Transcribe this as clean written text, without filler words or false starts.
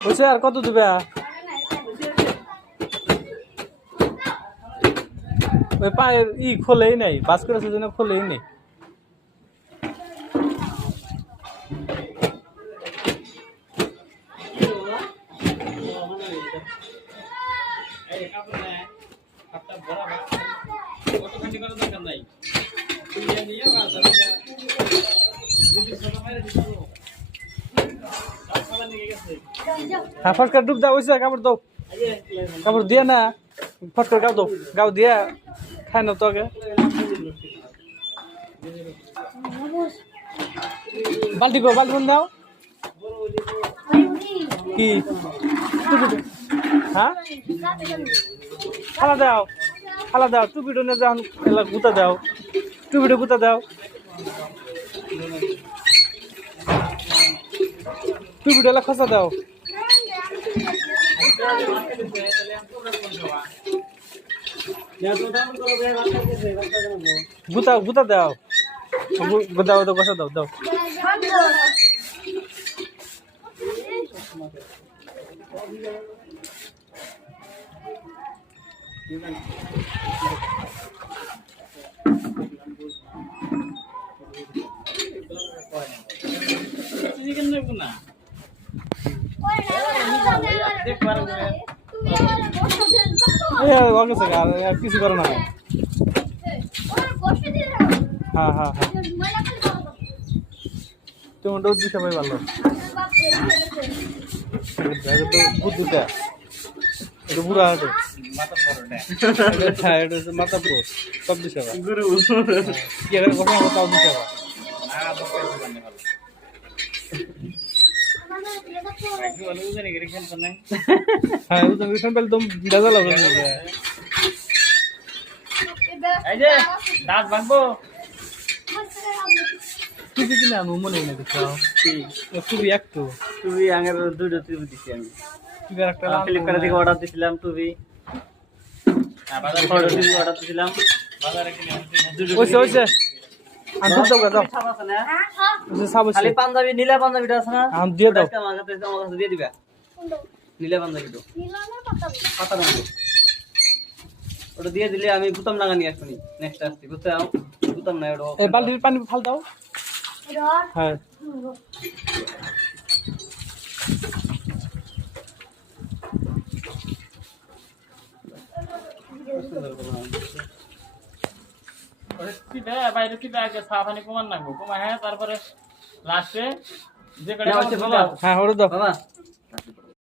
বসে আর কত দিবে? ওই পায়ের খোলেই নাই, বাস করেছে জন্য খোলেই নেই। হ্যাঁ, ফটকা ডুব দাও, ওইসে কাপড় দাও, কাপড় দিয়ে না, ফটকা গাও দাও, গাও দিয়া খাই না তো আগে। বালতি গো, বালতি দাও। কি হ্যাঁ, খালা দাও, খালা দাও, টুপিটো না যাও, গুতা দাও, টুপিটো গুতা দাও, টুপিটো খসা দাও। গুতা গুতা দাও, দাও দাও, কষা দাও, দাও। কিছু করে না। হ্যাঁ হ্যাঁ হ্যাঁ, তোমার দুধ দিতে ভাই ভালো। বুদ্ধুটা এটা বুড়া হাটে, হ্যাঁ এটা হচ্ছে মাথা পুরো সব দিতে কি কথা তাও দিতে হবে। হ্যাঁ ওজন পেলে তো দাদা লাগবে। দাঁত ভাঙবো টুপি কিনে আমি মনে নেই, টুপি একটু, টুপি আগের দুটো টুপি দিচ্ছি আমি, ফ্লিপকার্ট থেকে অর্ডার দিয়েছিলাম টুপি, অর্ডার দিয়েছিলাম। খালি পাঞ্জাবি, নীলা পাঞ্জাবিটা আছে না, দিয়ে দাও, আমার কাছে দিয়ে দিবা। নীলা পাঞ্জাবি তো পাতা বান্ধব, ওটা দিয়ে দিলে আমি বুতাম লাগা নিয়ে আসবো। নেক্সট আসছি বুঝতে বুতাম না, ওটা বালতির পানি ফাল দাও। হ্যাঁ বাইরে কি আগে সাফানি কমান নাগবো, কমা হ্যাঁ তারপরে লাস্টে যে হ্যাঁ ওটা দাও।